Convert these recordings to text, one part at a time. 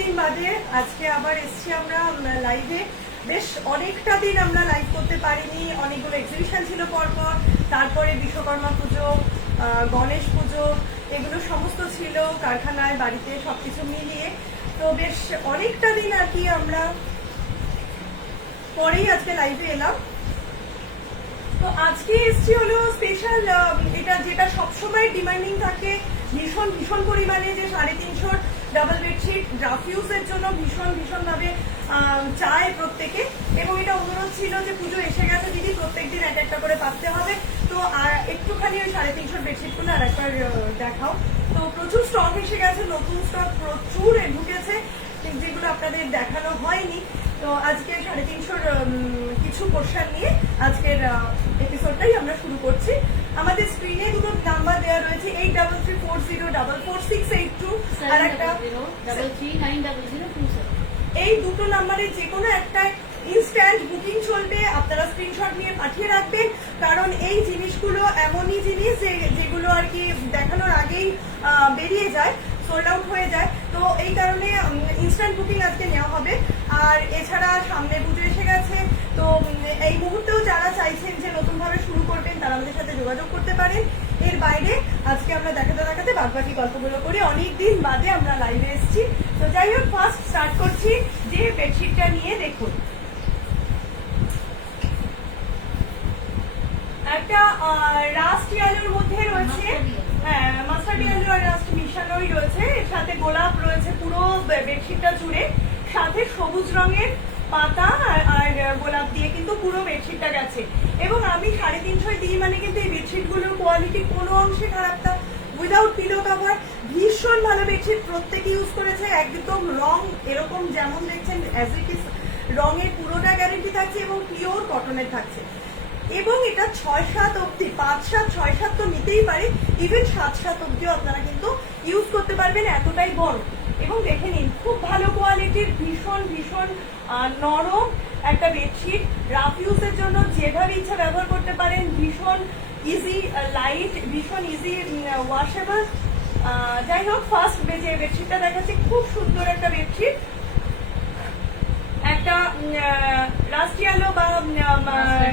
অনেকদিন বাদে আজকে আবার এসছি আমরা লাইভে। বেশ অনেকটা দিন আমরা লাইভ করতে পারিনি, অনেকগুলো এক্সিবিশন ছিল পরপর, তারপরে বিশ্বকর্মা পুজো, গণেশ পুজো, এগুলো সমস্ত ছিল কারখানায়, বাড়িতে, সবকিছু মিলিয়ে। তো বেশ অনেকটা দিন আর কি আমরা পরেই আজকে লাইভে এলাম। তো আজকে এসছি হলো স্পেশাল, এটা যেটা সবসময় ডিমান্ডিং থাকে ভীষণ ভীষণ পরিমাণে, যে 350 ডাবল বেডশিট রাফিউজের জন্য ভীষণ ভাবে চায় প্রত্যেকে। এবং এটা অনুরোধ ছিল যে পুজো এসে গেছে দিদি, প্রত্যেকদিন একটা করে পাততে হবে, তো আর একটুখানি ওই 350 বেডশিটগুলো আর একবার দেখাও। তো প্রচুর স্টক এসে গেছে, নতুন স্টক প্রচুর ঢুকেছে, যেগুলো আপনাদের দেখানো হয়নি। তো আজকে 350 কিছু পোর্শন নিয়ে আজকের এপিসোডটাই আমরা শুরু করছি। আমাদের স্ক্রিনে দুটো নাম্বার দেওয়া রয়েছে, 8334044682 আর একটা 339002 এই দুটো নাম্বারে যে কোনো একটা ইনস্ট্যান্ট বুকিং চলবে। আপনারা স্ক্রিনশট নিয়ে পাঠিয়ে রাখবেন, কারণ এই জিনিসগুলো এমনই জিনিস যেগুলো আর কি দেখানোর আগেই বেরিয়ে যায়, সোল্ড আউট হয়ে যায়। তো এই কারণে ইনস্ট্যান্ট বুকিং আজকে নেওয়া হবে। আর এছাড়া সামনে পুজো এসে গেছে, তো এই মুহূর্তেও যারা চাইছেন যে নতুনভাবে শুরু করবেন তারা আমাদের সাথে যোগাযোগ করতে পারেন। এর বাইরে আজকে আমরা দেখাতে বাদবাকি গল্পগুলো করি, অনেকদিন বাদে আমরা লাইভে এসেছি। তো যাই হোক, ফার্স্ট স্টার্ট করছি যে বেডশিটটা নিয়ে। দেখুন, একটা রাস্ট ইয়ালোর মধ্যে রয়েছে, হ্যাঁ মাস্টার্ড ইয়ালো আর রাস্ট মিশানোই রয়েছে, এর সাথে গোলাপ রয়েছে পুরো বেডশিটটা জুড়ে, সাথে সবুজ রঙের পাতা আর গোলাপ দিয়ে কিন্তু পুরো বেডশিটটা গেছে। এবং আমি 350 দিই মানে কিন্তু এই বেডশিট গুলোর কোয়ালিটি কোনো অংশে খারাপ না, উইদাউট পিলো কভার, ভীষণ ভালো বেডশিট, প্রত্যেকে ইউজ করেছে। একদম রং এরকম যেমন দেখছেন অ্যাজ ইট ইজ, রঙের পুরোটা গ্যারেন্টি থাকছে এবং পিওর কটনের থাকছে। এবং এটা 6-7 অব্দি, 5-7, 6-7 তো নিতেই পারে, ইভেন 7-7 অব্দিও আপনারা কিন্তু ইউজ করতে পারবেন, এতটাই বড়। এবং দেখে নিন, খুব ভালো কোয়ালিটির, ভীষণ নরম একটা বেডশিট, রাফ ইউজের জন্য যেভাবে ইচ্ছা ব্যবহার করতে পারেন, ভীষণ ইজি লাইট, ভীষণ ইজি ওয়াশেবল। যাই হোক, ফার্স্ট যে বেডশিটটা দেখাচ্ছি, খুব সুন্দর একটা বেডশিট, একটা রাস্ট ইয়েলো বা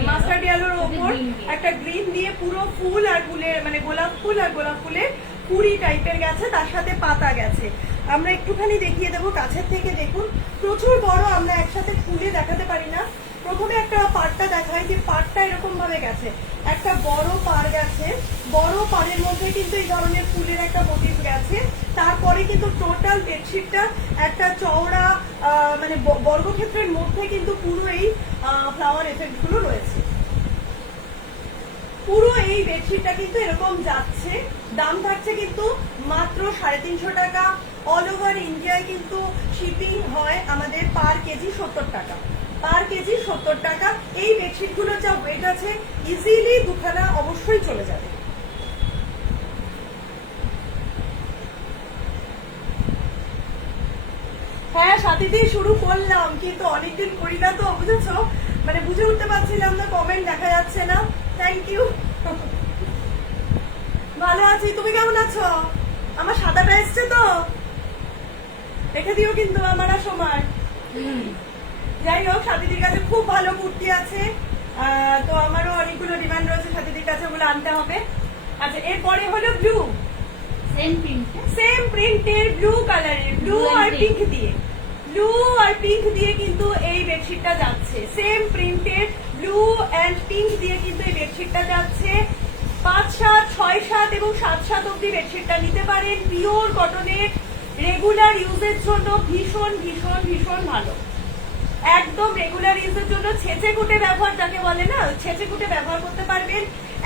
মাস্টার্ড ইয়েলোর ওপর একটা গ্রিন দিয়ে পুরো ফুল আর ফুলের মানে গোলাপ ফুল আর গোলাপ ফুলের কুড়ি টাইপের গেছে, তার সাথে পাতা গেছে। আমরা একটুখানি দেখিয়ে দেবো কাছের থেকে, দেখুন প্রচুর বড়, আমরা একসাথে খুলে দেখাতে পারি না। প্রথমে একটা পাড়টা দেখায়, যে পাড়টা এরকম ভাবে গেছে, একটা বড় পাড় গেছে, বড় পাড়ের মধ্যে কিন্তু এই ধরনের ফুলের একটা মোটিভ গেছে। তারপরে কিন্তু টোটাল বেডশিটটা একটা চওড়া মানে বর্গক্ষেত্রের মধ্যে কিন্তু পুরো এই ফ্লাওয়ার এফেক্ট গুলো রয়েছে। পুরো এই বেডশিটটা কিন্তু এরকম যাচ্ছে। দাম থাকছে কিন্তু মাত্র 350 টাকা। অল ওভার ইন্ডিয়ায় কিন্তু শিপিং হয় আমাদের পার কেজি 70 টাকা, পার কেজি 70 টাকা। এই বেডশিট গুলো যা ওয়েট আছে, ইজিলি দুখানা অবশ্যই চলে যাবে। হ্যাঁ, সাথে দিয়ে শুরু করলাম, কিন্তু অনেকদিন করি না, তো বুঝেছো, মানে বুঝে উঠতে পারছিলাম না, কমেন্ট দেখা যাচ্ছে না। Thank you. ভালো আছি, তুমি কেমন আছো? আমার সাদাটা এসছে তো, রেখে দিও কিন্তু আমার আর সময়। যাই হোক, সাথীদের কাছে খুব ভালো কুর্তি আছে, তো আমারও অনেকগুলো ডিমান্ড রয়েছে সাথীদের কাছে, ওগুলো আনতে হবে। আচ্ছা, এরপরে হলো ব্লু, সেম প্রিন্টের ব্লু কালারের, ব্লু আর পিঙ্ক দিয়ে, ব্লু আর পিঙ্ক দিয়ে কিন্তু এই বেডশিটটা যাচ্ছে। সেম প্রিন্টের ব্লু অ্যান্ড পিঙ্ক দিয়ে কিন্তু এই বেডশিটটা যাচ্ছে। 5-7, 6-7 এবং 7-7 অব্দি বেডশিটটা নিতে পারেন, পিওর কটনের, রেগুলার ইউজের জন্য ভীষণ ভালো, একদম রেগুলার ইউজের জন্য ছেঁচে কুটে ব্যবহার যাকে বলে না, ছেঁচে কুটে ব্যবহার করতে পারবেন।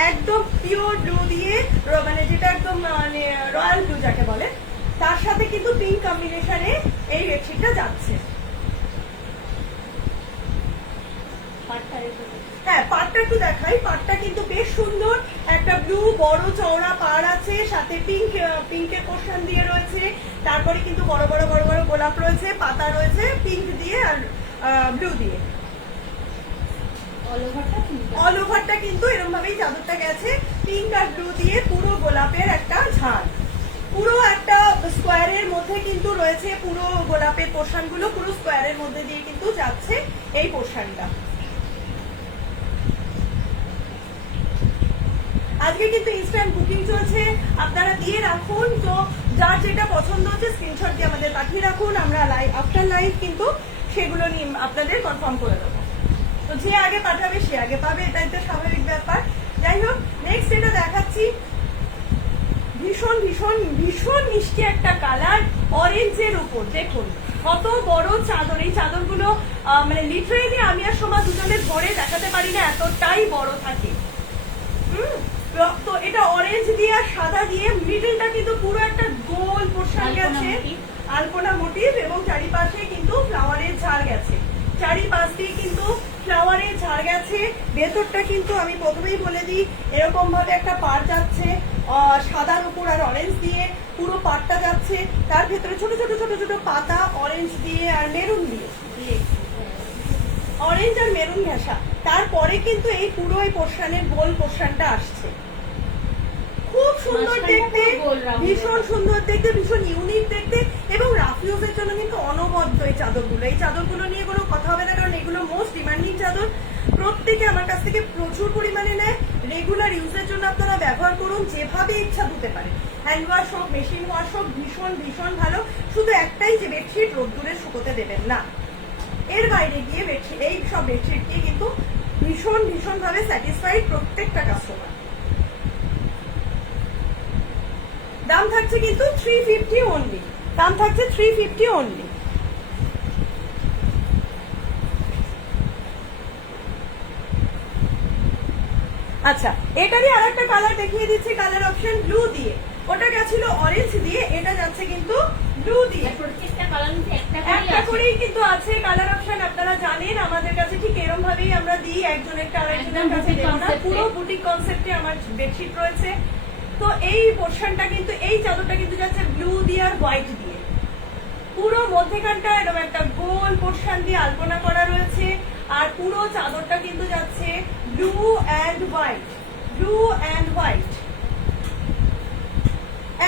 একদম পিওর ব্লু দিয়ে, মানে যেটা একদম মানে রয়্যাল ব্লু যাকে বলে, তার সাথে কিন্তু পিঙ্ক কম্বিনেশনে এই বেডশিটটা যাচ্ছে। হ্যাঁ, পাড়টা একটু দেখাই, পাড়টা কিন্তু বেশ সুন্দর, একটা ব্লু বড় চওড়া পাড় আছে, সাথে পিঙ্কের পোর্শন দিয়ে রয়েছে, তারপরে কিন্তু বড় বড় গোলাপ রয়েছে, পাতা রয়েছে পিঙ্ক দিয়ে আর ব্লু দিয়ে। অল ওভারটা কিন্তু এরকম ভাবেই চাদরটা গেছে, পিঙ্ক আর ব্লু দিয়ে পুরো গোলাপের একটা ঝাড়। পুরো একটা স্কোয়ারের মধ্যে কিন্তু রয়েছে, পুরো গোলাপের পোর্শনগুলো পুরো স্কোয়ারের মধ্যে দিয়ে কিন্তু যাচ্ছে এই পোর্শনটা। আজকে কিন্তু ইনস্ট্যান্ট বুকিং চলছে, আপনারা দিয়ে রাখুন। তো যার যেটা পছন্দ হচ্ছে স্ক্রিনশট দিয়ে আমাদের পাঠিয়ে রাখুন, আমরা লাইভ আফটার লাইভ কিন্তু সেগুলো নিয়ে আপনাদের কনফার্ম করে দেবো। তো যে আগে পাঠাবে সে আগে পাবে, এটাই তো স্বাভাবিক ব্যাপার। যাই হোক, নেক্সট এটা দেখাচ্ছি, ভীষণ ভীষণ ভীষণ মিষ্টি একটা কালার, অরেঞ্জের উপর দেখুন কত বড় চাদর। এই চাদরগুলো মানে লিটারেলি আমি আর সোমা দুজনে ধরে দেখাতে পারি না, এতটাই বড় থাকে। তো এটা অরেঞ্জ দিয়ে আর সাদা দিয়ে, মিডলটা কিন্তু পুরো একটা গোল পোর্শন গেছে, আলপনা মোটিভ, এবং চারিপাশে কিন্তু ফ্লাওয়ারের ঝাড় গেছে, চারিপাশ দিয়ে কিন্তু ফ্লাওয়ারের ঝাড় গেছে। ভেতরটা কিন্তু আমি প্রথমেই বলে দিই, এরকম ভাবে একটা পাড় যাচ্ছে সাদার উপর আর অরেঞ্জ দিয়ে, পুরো পাড়টা যাচ্ছে, তার ভেতরে ছোট ছোট ছোট ছোট পাতা অরেঞ্জ দিয়ে আর মেরুন দিয়ে, অরেঞ্জ আর মেরুন ঘেঁষা। তারপরে কিন্তু এই পুরো এই পোর্শনের গোল পোর্শনটা আসছে, খুব সুন্দর দেখতে, ভীষণ সুন্দর দেখতে, ভীষণ ইউনিক দেখতে, এবং রাফ ইউজের জন্য কিন্তু অনবদ্য এই চাদরগুলো। এই চাদরগুলো নিয়ে কোনো কথা হবে না, কারণ এগুলো মোস্ট ডিমান্ডিং চাদর, প্রত্যেকে আমার কাছ থেকে প্রচুর পরিমাণে নেয়। রেগুলার ইউজের জন্য আপনারা ব্যবহার করুন, যেভাবে ইচ্ছা ধুতে পারেন, হ্যান্ড ওয়াশ হোক মেশিন ওয়াশ হোক, ভীষণ ভীষণ ভালো। শুধু একটাই যে বেডশিট রোদ্দুরে শুকোতে দেবেন না, এর বাইরে গিয়ে বেডশিট, এই সব বেডশিট দিয়ে কিন্তু ভীষণ ভীষণ ভাবে স্যাটিসফাইড প্রত্যেকটা কাস্টমার। দাম থাকছে কিন্তু 350 অনলি, দাম থাকছে 350 অনলি। আচ্ছা, এটারই আর একটা কালার দেখিয়ে দিচ্ছি, কালার অপশন ব্লু দিয়ে, ওটা গেছিল অরেঞ্জ দিয়ে, এটা যাচ্ছে কিন্তু ব্লু দিয়ে। একটা করেই কিন্তু আছে কালার অপশন, আপনারা জানেন আমাদের কাছে ঠিক এরকম ভাবেই আমরা দিই, একজনের আরেকজনের কাছে দেব না, পুরো বুটিক কনসেপ্টে আমার বেডশিট রয়েছে। তো এই পোর্শনটা কিন্তু, এই চাদরটা কিন্তু যাচ্ছে ব্লু দিয়ে আর হোয়াইট দিয়ে, পুরো মধ্যেখানটা এরকম একটা গোল পোর্শন দিয়ে আলপনা করা রয়েছে, আর পুরো চাদরটা কিন্তু যাচ্ছে blue and white, blue and white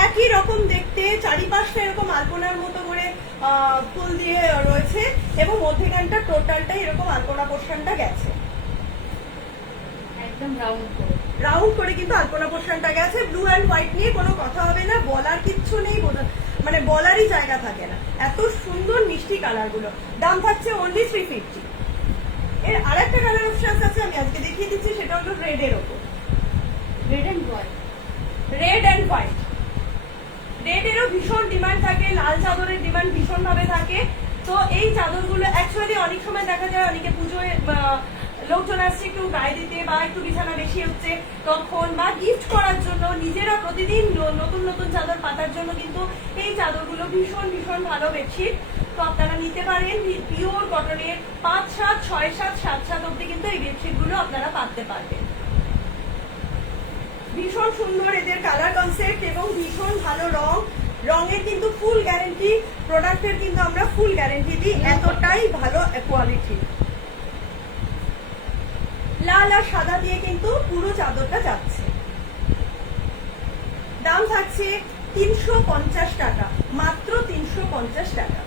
একই রকম দেখতে, চারিপাশটা এরকম আলপনার মতো করে ফুল দিয়ে রয়েছে, এবং মধ্যেখানটা টোটালটা এরকম আলপনা পোর্শনটা গেছে, একদম রাউন্ড করে কিন্তু আলপনা পোর্শনটা গেছে। ব্লু অ্যান্ড হোয়াইট নিয়ে কোনো কথা হবে না, বলার কিচ্ছু নেই, মানে বলারই জায়গা থাকে না, এত সুন্দর মিষ্টি কালার গুলো। দাম থাকছে অনলি 350। এর আরেকটা কালার অপশন আছে, আমি আজকে দেখিয়ে দিচ্ছি, সেটা হলো রেড এর ওপর, red and white, red and white. Red এরও ভীষণ ডিমান্ড থাকে, লাল চাদরের ডিমান্ড ভীষণ ভাবে থাকে। তো এই চাদরগুলো অ্যাকচুয়ালি অনেক সময় দেখা যায় অনেকে পুজোয় লোকজন আসছে একটু গায়ে দিতে, বা একটু বিছানা বেশি হচ্ছে তখন, বা গিফট করার জন্য, নিজেরা প্রতিদিন নতুন নতুন চাদর পাতার জন্য কিন্তু এই চাদরগুলো ভীষণ ভীষণ ভালো বেডশিট। তো আপনারা নিতে পারেন, পিওর কটনের 5, 7, 6, 7, 7, 7 অব্দি কিন্তু এই বেডশিট গুলো আপনারা পাততে পারবেন। ভীষণ সুন্দর এদের কালার কনসেপ্ট, এবং ভীষণ ভালো রং, রঙের কিন্তু ফুল গ্যারেন্টি, প্রোডাক্টের কিন্তু আমরা ফুল গ্যারেন্টি দিই, এতটাই ভালো কোয়ালিটি। লাল আর সাদা দিয়ে কিন্তু পুরো চাদরটা যাচ্ছে। দাম থাকছে 350 টাকা, মাত্র 350 টাকা।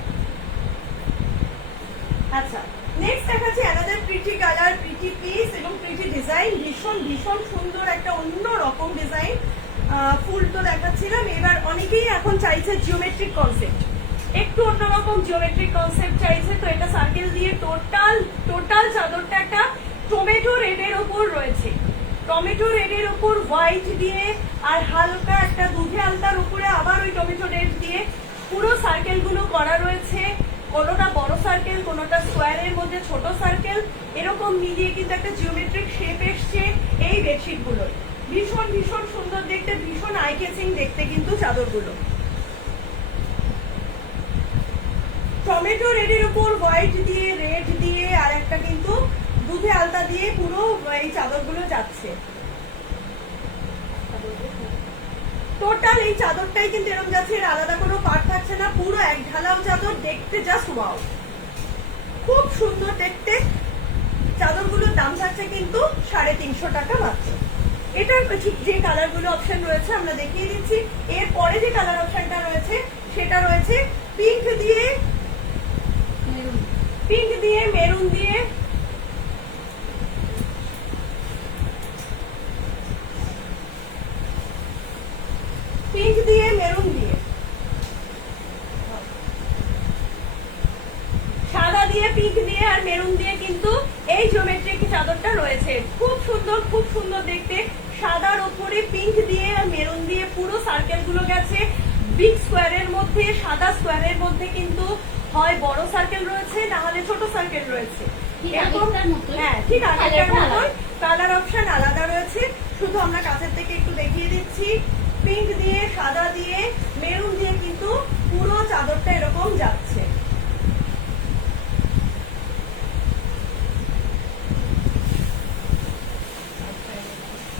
আচ্ছা, নেক্সট দেখাচ্ছি another pretty colour, pretty piece এবং প্রিটি ডিজাইন, ভীষণ ভীষণ সুন্দর একটা অন্য রকম ডিজাইন। ফুল তো দেখাচ্ছিলাম, এবার অনেকেই এখন চাইছে জিওমেট্রিক কনসেপ্ট, একটু অন্যরকম জিওমেট্রিক কনসেপ্ট চাইছে। তো এটা সার্কেল দিয়ে টোটাল চাদরটা একটা টমেটো রেডের ওপর রয়েছে, টমেটো রেডের ওপর হোয়াইট দিয়ে, আর হালকা একটা দুধে আলতার উপরে আবার ওই টমেটো রেড দিয়ে পুরো সার্কেল গুলো করা রয়েছে। কোনোটা বড় সার্কেল, কোনোটা স্কোয়ারের মধ্যে ছোট সার্কেল, এরকম মিলিয়ে কিন্তু একটা জিওমেট্রিক শেপ এসছে এই বেডশিট গুলোর। ভীষণ ভীষণ সুন্দর দেখতে, ভীষণ আই কেচিং দেখতে কিন্তু চাদরগুলো। টমেটো রেডের উপর হোয়াইট দিয়ে, রেড দিয়ে, আর একটা কিন্তু দুধে আলতা দিয়ে পুরো এই চাদরগুলো যাচ্ছে। টোটাল এই চাদরটাই কিন্তু এরকম যাচ্ছে, এর আলাদা কোনো পার্ট থাকছে না, পুরো এক ঢালাও চাদর, দেখতে জাস্ট ওয়াও, খুব সুন্দর দেখতে। চাদরগুলোর দাম থাকছে কিন্তু 350 টাকা মাত্র। এটার ঠিক যে কালার গুলো অপশন রয়েছে আমরা দেখিয়ে দিচ্ছি। এরপরে যে কালার অপশনটা রয়েছে সেটা রয়েছে পিঙ্ক দিয়ে মেরুন দিয়ে, পিঙ্ক দিয়ে মেরুন দিয়ে, সাদা দিয়ে, পিঙ্ক দিয়ে আর মেরুন দিয়ে কিন্তু এই জিওমেট্রিক চাদরটা রয়েছে। খুব সুন্দর দেখতে। সাদার ওপরে পিঙ্ক দিয়ে আর মেরুন দিয়ে পুরো সার্কেল গুলো গেছে। বিগ স্কোয়ারের মধ্যে, সাদা স্কোয়ারের মধ্যে কিন্তু হয় বড় সার্কেল রয়েছে, না হলে ছোট সার্কেল রয়েছে। হ্যাঁ, ঠিক আগেরটার মতোই কালার অপশন আলাদা রয়েছে। শুধু আমরা কাছের থেকে একটু দেখিয়ে দিচ্ছি। পিঙ্ক দিয়ে, সাদা দিয়ে, মেরুন দিয়ে কিন্তু পুরো চাদরটা এরকম যাচ্ছে।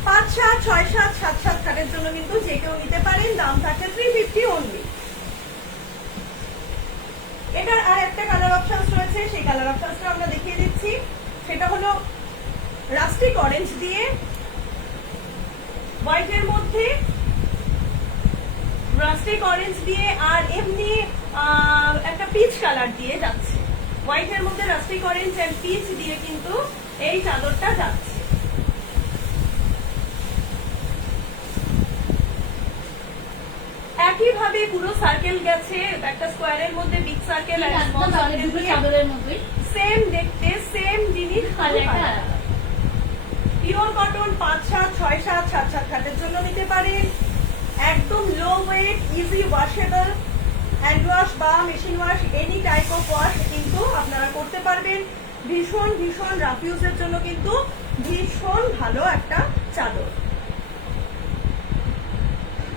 পাঁচ সাত, ছয় সাত, সাত সাত কাটের জন্য কিন্তু যে কেউ নিতে পারেন। দাম থাকে 350 অনলি। এটার আর একটা কালার অপশন রয়েছে, সেই কালার অপশনটা আমরা দেখিয়ে দিচ্ছি। সেটা হলো রাস্টিক অরেঞ্জ দিয়ে, হোয়াইটের মধ্যে রাস্টিক অরেঞ্জ দিয়ে, আর এমনি একটা পিচ কালার দিয়ে যাচ্ছে। হোয়াইটের মধ্যে রাস্টিক অরেঞ্জ এন্ড পিচ দিয়ে কিন্তু এই চাদরটা যাচ্ছে। একইভাবে পুরো সার্কেল গেছে, একটা স্কোয়ারের মধ্যে বিগ সার্কেল আর স্মল সার্কেল দিয়ে সেম দেখতে, সেম জিনিস। পিওর কটন 5 7, 6 7, 7 7 কাটের জন্য নিতে পারেন। একদম low weight, easy washable, hand wash বা machine wash, any type of wash কিন্তু আপনারা করতে পারবেন। ভীষণ রাফ ইউজের জন্য কিন্তু ভীষণ ভালো একটা চাদর।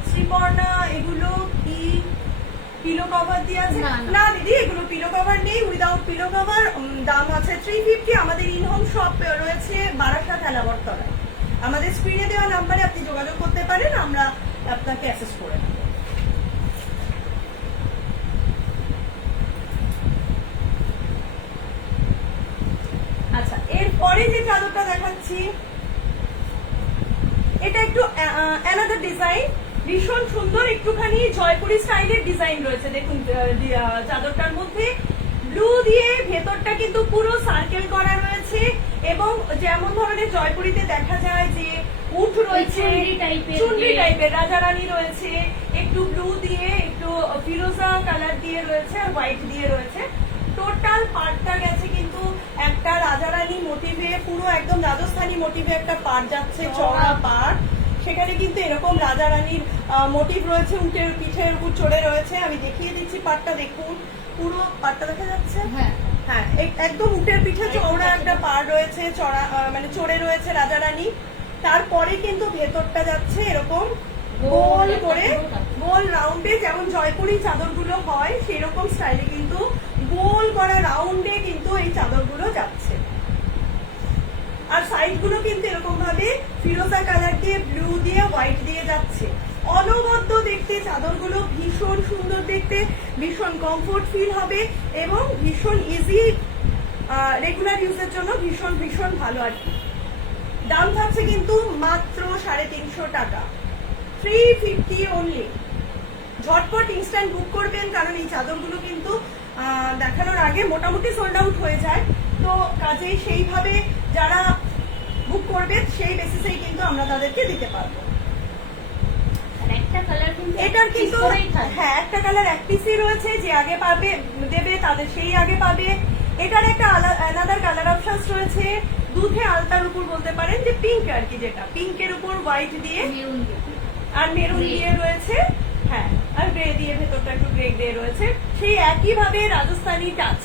শ্রীপর্ণা, এগুলো কি পিলো কভার দিয়ে আছে? না দিদি, এগুলো পিলো কভার নেই। উইদাউট পিলো কভার দাম আছে 350। আমাদের ইনহোম শপ রয়েছে বারাসাত এলাবরতলায়। আমাদের স্ক্রিনে দেওয়া নাম্বারে আপনি যোগাযোগ করতে পারেন, আমরা আপনাকে অ্যাসেস করে দেব। আচ্ছা, এরপরে যে চাদরটা দেখাচ্ছি এটা একটু অ্যানাদার ডিজাইন। ভীষণ সুন্দর, একটুখানি জয়পুরি স্টাইলের ডিজাইন রয়েছে। দেখুন চাদরটার মধ্যে ব্লু দিয়ে ভেতরটা কিন্তু পুরো সার্কেল করা রয়েছে, এবং যেমন ধরনের জয়পুরিতে দেখা যায় যে উঠ রয়েছে, চুনরি টাইপের রাজারানী রয়েছে, একটু ব্লু দিয়ে, একটু ফিরোজা কালার দিয়ে রয়েছে, আর হোয়াইট দিয়ে রয়েছে। টোটাল পার্টটা গেছে কিন্তু একটা রাজারানী মোটিভে, পুরো একদম রাজস্থানী মোটিভে একটা পার্ট যাচ্ছে, চড়া পার্ট। সেখানে কিন্তু এরকম রাজারানীর মোটিভ রয়েছে, উটের পিঠের উপর চড়ে রয়েছে। আমি দেখিয়ে দিচ্ছি পার্টটা, দেখুন পুরো পার্টটা দেখা যাচ্ছে। হ্যাঁ, একদম উটের পিঠে চওড়া একটা পাড় রয়েছে, চড়া মানে চড়ে রয়েছে রাজারানী। তারপরে কিন্তু ভেতরটা যাচ্ছে এরকম গোল করে, গোল রাউন্ডে, যেমন জয়পুরি চাদরগুলো হয় সেরকম স্টাইলে কিন্তু গোল করা রাউন্ডে কিন্তু এই চাদরগুলো যাচ্ছে। আর সাইড গুলো কিন্তু এরকম ভাবে ফিরোজা কালার দিয়ে, ব্লু দিয়ে, হোয়াইট দিয়ে যাচ্ছে। অনবদ্য দেখতে চাদরগুলো, ভীষণ সুন্দর দেখতে, ভীষণ কমফোর্ট ফিল হবে, এবং ভীষণ ইজি রেগুলার ইউজের জন্য ভীষণ ভালো আর কি। দাম থাকছে কিন্তু মাত্র 350 টাকা, 350 অনলি। ঝটপট ইনস্ট্যান্ট বুক করবেন, কারণ এই চাদরগুলো কিন্তু দেখানোর আগে মোটামুটি সোল্ড আউট হয়ে যায়। তো কাজেই সেইভাবে যারা বুক করবেন সেই বেসিসেই কিন্তু আমরা তাদেরকে দিতে পারবো। এটার কিন্তু হ্যাঁ, একটা কালার এক পিসই রয়েছে, যে আগে পাবে দেবে তাদের সেই আগে পাবে। এটার একটা আলাদার কালার অপশন রয়েছে, দুধে আলতার উপর বলতে পারেন, যে পিঙ্ক আর কি, যেটা পিঙ্কের উপর হোয়াইট দিয়ে আর মেরুন দিয়ে রয়েছে। হ্যাঁ, আর গ্রে দিয়ে, ভেতরটা একটু গ্রে গ্রে রয়েছে। সেই একইভাবে রাজস্থানী টাচ,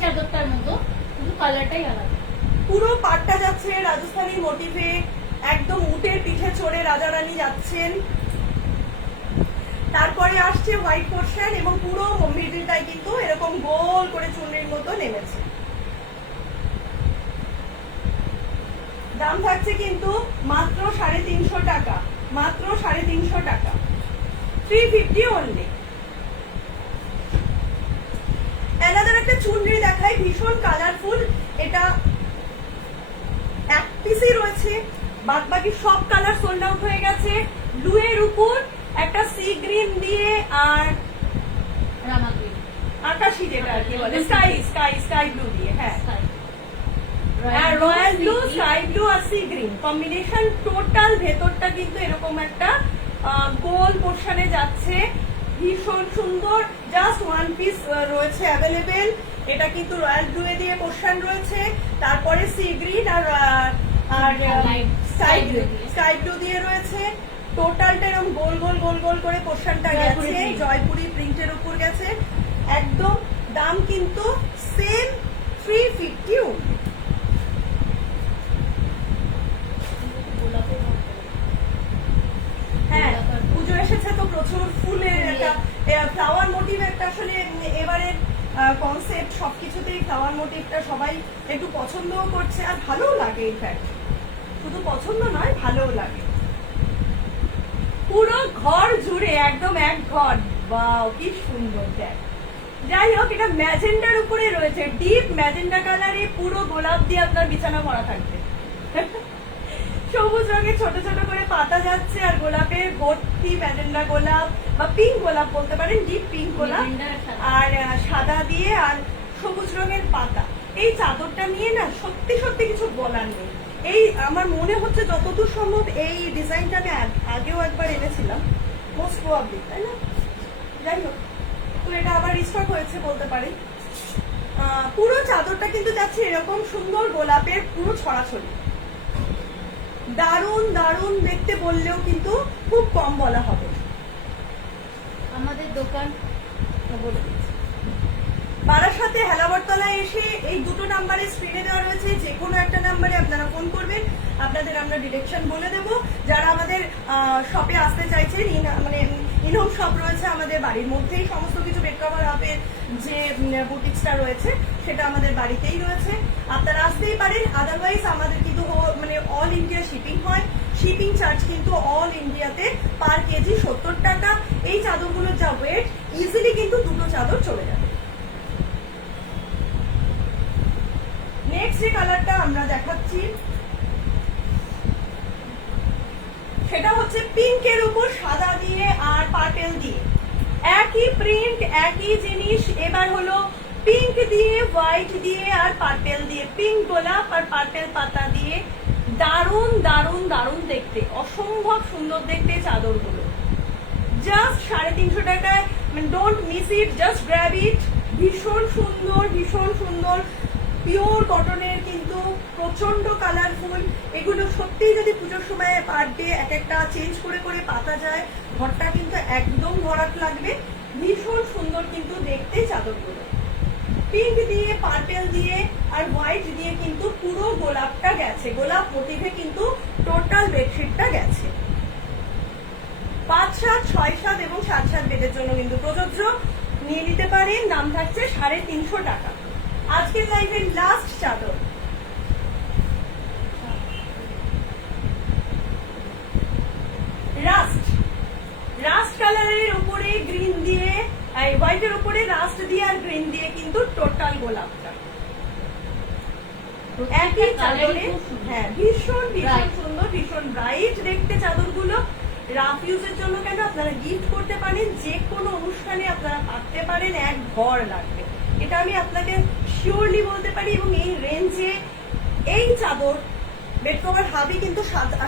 চাদরটার মতো, শুধু কালারটাই আলাদা। পুরো পাটটা যাচ্ছে রাজস্থানী মোটিভে, একদম উটের পিঠে চড়ে রাজারানী যাচ্ছেন। তারপরে আসছে হোয়াইট পোর্শন, এবং পুরো মিডলটাই কিন্তু এরকম গোল করে চুনরির মতো নেমেছে। দাম থাকছে কিন্তু মাত্র 350 টাকা, মাত্র 350 টাকা, 350 অনলি। অ্যানাদার একটা চুনরি দেখাই, ভীষণ কালারফুল। এটা রয়েছে, বাদ বাকি সব কালার সোল্ড আউট হয়ে গেছে। ব্লু এর উপর একটা সি গ্রিন দিয়ে আর রামা গ্রিন, আকাশি যেটা আর কি বলে স্কাই ব্লু দিয়ে, হ্যাঁ আর royal royal blue, sky blue আর সি গ্রিন কম্বিনেশন। টোটাল ভেতরটা কিন্তু এরকম একটা গোল পোর্শনে যাচ্ছে, ভীষণ সুন্দর। জাস্ট ওয়ান পিস রয়েছে অ্যাভেলেবেল। এটা কিন্তু রয়্যাল ব্লু এ দিয়ে পোর্শন রয়েছে, তারপরে সি গ্রিন আর স্কাই ব্লু দিয়ে রয়েছে। টোটালটা এরকম গোল গোল গোল গোল করে পোর্শনটা গেছে, জয়পুরি প্রিন্টের উপর গেছে একদম। দাম কিন্তু সেম 350। হ্যাঁ, পুজো এসেছে তো প্রচুর ফুলের একটা ফ্লাওয়ার মোটিভ একটা আসলে এবারের কনসেপ্ট, সবকিছুতেই ফ্লাওয়ার মোটিভটা সবাই একটু পছন্দও করছে আর ভালোও লাগে। ইনফ্যাক্ট শুধু পছন্দ নয়, ভালোও লাগে। পুরো ঘর জুড়ে একদম এক ঘর, বাও কি সুন্দর দেখ। যাই হোক, এটা ম্যাজেন্ডার উপরে রয়েছে, ডিপ ম্যাজেন্ডা কালারে পুরো গোলাপ দিয়ে আপনার বিছানা ভরা থাকবে। সবুজ রঙের ছোট ছোট করে পাতা যাচ্ছে আর গোলাপের ভর্তি ম্যাজেন্ডা গোলাপ বা পিঙ্ক গোলাপ বলতে পারেন, ডিপ পিঙ্ক গোলাপ আর সাদা দিয়ে আর সবুজ রঙের পাতা। এই চাদরটা নিয়ে না সত্যি সত্যি কিছু বলার নেই। এই আমার মনে হচ্ছে যতদূর সম্ভব এই ডিজাইনটা আমি আগেও একবার এনেছিলাম, মোস্ট প্রবাবলি, তাই না? যাই হোক, তো এটা আবার রিস্টক হয়েছে বলতে পারি। পুরো চাদরটা কিন্তু যাচ্ছে এরকম সুন্দর গোলাপের পুরো ছড়াছড়ি। দারুণ দারুণ দেখতে বললেও কিন্তু খুব কম বলা হবে। আমাদের দোকান বলে দিচ্ছি, বারাসাতে হেলাবরতলায় এসে এই দুটো নাম্বারে স্ক্রিনে দেওয়া রয়েছে, যে কোনো একটা নাম্বারে আপনারা ফোন করবেন, আপনাদের আমরা ডিরেকশন বলে দেব। যারা আমাদের শপে আসতে চাইছেন, মানে ইনহোম শপ রয়েছে আমাদের বাড়ির মধ্যেই, সমস্ত কিছু বেড কভার হাবের যে বুটিক্সটা রয়েছে সেটা আমাদের বাড়িতেই রয়েছে, আপনারা আসতেই পারেন। আদারওয়াইজ আমাদের কিন্তু মানে অল ইন্ডিয়া শিপিং হয়, শিপিং চার্জ কিন্তু অল ইন্ডিয়াতে পার কেজি 70 টাকা। এই চাদরগুলোর যা ওয়েট, ইজিলি কিন্তু দুটো চাদর চলে যাবে। নেক্সট যে কালারটা আমরা দেখাচ্ছি সেটা হচ্ছে পিঙ্কের উপর সাদা দিয়ে আর পার্পেল দিয়ে, একই প্রিন্ট একই জিনিস। এবার হলো পিঙ্ক দিয়ে, হোয়াইট দিয়ে আর পার্পেল দিয়ে, পিঙ্ক গোলাপ আর পার্পেল পাতা দিয়ে। দারুণ দারুণ দারুণ দেখতে, অসম্ভব সুন্দর দেখতে চাদরগুলো। জাস্ট 350 টাকায়, মানে don't miss it, just grab ইট। ভীষণ সুন্দর, ভীষণ সুন্দর, পিওর কটনের কিন্তু প্রচন্ড কালারফুল। এগুলো সত্যি যদি পুজোর সময় পার ডে এক একটা চেঞ্জ করে করে পাতা যায়, ঘরটা কিন্তু একদম ভরাট লাগবে। ভীষণ সুন্দর কিন্তু দেখতে চাদরগুলো, পিঙ্ক দিয়ে, পার্পেল দিয়ে আর হোয়াইট দিয়ে কিন্তু পুরো গোলাপটা গেছে, গোলাপ মোটিভে কিন্তু টোটাল বেডশিটটা গেছে। 5, 7, 6, 7 এবং 7, 7 বেডের জন্য কিন্তু প্রযোজ্য। নিয়ে নিতে পারেন। দাম থাকছে 350 টাকা। আজকের লাইভের লাস্ট চাদর, রাস্ট। রাস্ট কালারের উপরে গ্রিন দিয়ে, হোয়াইটের উপরে রাস্ট দিয়ে আর গ্রিন দিয়ে কিন্তু টোটাল গোলাপটা একই চাদরে। হ্যাঁ, ভীষণ ভীষণ সুন্দর, ভীষণ ব্রাইট দেখতে চাদরগুলো। রাফ ইউজের জন্য কেন, আপনারা গিফট করতে পারেন, যে কোনো অনুষ্ঠানে আপনারা পাততে পারেন, এক ঘর লাগবে, এটা আমি আপনাকে শিওরলি বলতে পারি। এবং এই রেঞ্জে এই চাদর বেড কভার হাবি কিন্তু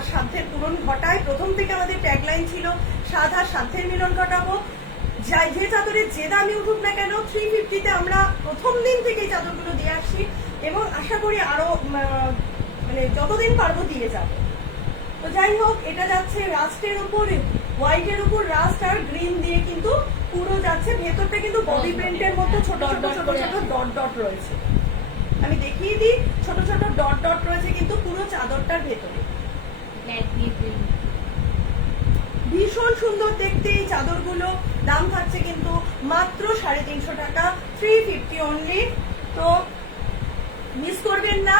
সাধ্যের পূরণ ঘটায়। প্রথম থেকে আমাদের ট্যাগলাইন ছিল স্বাদ আর সাধ্যের মিলন ঘটাবো। যে চাদরের যে দামি উঠুক না কেন, 350-তে আমরা প্রথম দিন থেকে এই চাদরগুলো দিয়ে আসছি এবং আশা করি আরো মানে যতদিন পারবো দিয়ে যাব। তো যাই হোক, এটা যাচ্ছে রাস্টের উপরে, হোয়াইটের উপর রাস্ট আর গ্রিন দিয়ে কিন্তু পুরো যাচ্ছে। ভেতরটা কিন্তু বডি প্রিন্টের মতো ছোট ছোট ছোট ছোট ডট ডট রয়েছে। আমি দেখিয়ে দিই, ছোট ছোট ডট ডট রয়েছে কিন্তু পুরো চাদরটার ভেতরে। ভীষণ সুন্দর দেখতে এই চাদরগুলো। দাম থাকছে কিন্তু মাত্র 350 টাকা, 350 অনলি। তো মিস করবেন না।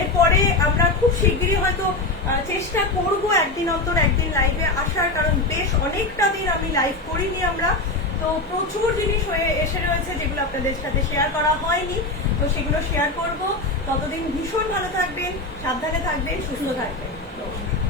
এরপরে আমরা খুব শীঘ্রই হয়তো চেষ্টা করব একদিন অন্তর একদিন লাইভে আসার, কারণ বেশ অনেকটা দিন আমি লাইভ করিনি আমরা। তো প্রচুর জিনিস হয়ে এসে রয়েছে যেগুলো আপনাদের সাথে শেয়ার করা হয়নি, তো সেগুলো শেয়ার করব। ততদিন ভীষণ ভালো থাকবেন, সাবধানে থাকবেন, সুস্থ থাকবেন। নমস্কার।